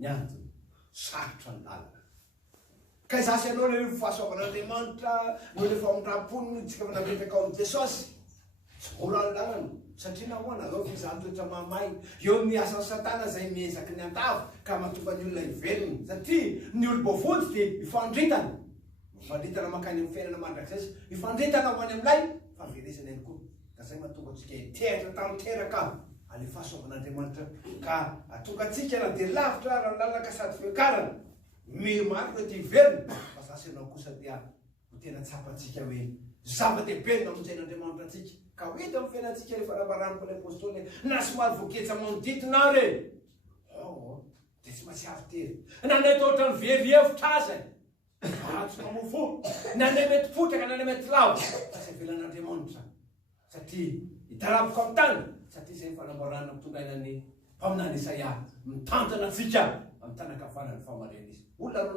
ny antony sarotra ny lalana ka zasy ianao le fahasoavan'Andriamanitra no le famonram-poniny tsika napetraka ao amin'ny Jesosy tsy mora ny lalana satria nahoana zao fizany toetra mamay eo amin'ny asan'ny Satana zay miezaky ny andava ka mahatonga ny olona ivelony satria ny olo-bovody dia ifandritana makany amin'ny fiainana mandrakizay ifandritana ho any amin'ilay fahaveresana ihany koa ka zay mahatonga antsika hitehatra tanteraka ale fahasoavan'Andriamanitra ka atonga antsika na dia lavitra raha lalaka sady fiakarana maro no ty ivelona fa zasy ianao kosa dia ho tena tsapantsika hoe zava-dehibe no amonjen'Andriamanitra antsika ka ho hita amin'ny fiainantsika rehefa rahabaraniko le apôstôly na somary voaketsa manodidina re dia tsy mahatsiaro tery nanay tohatra ny verihevitra azy tsy mamofo nanay mety potraka nanay mety lavo fa tsy avelan'Andriamanitra satria hitaraboko amin'ny tany satria zay fanamboarana mitongainany mpaminany Isaia mitantana antsika amin'ny tanakavanany famareana izy olona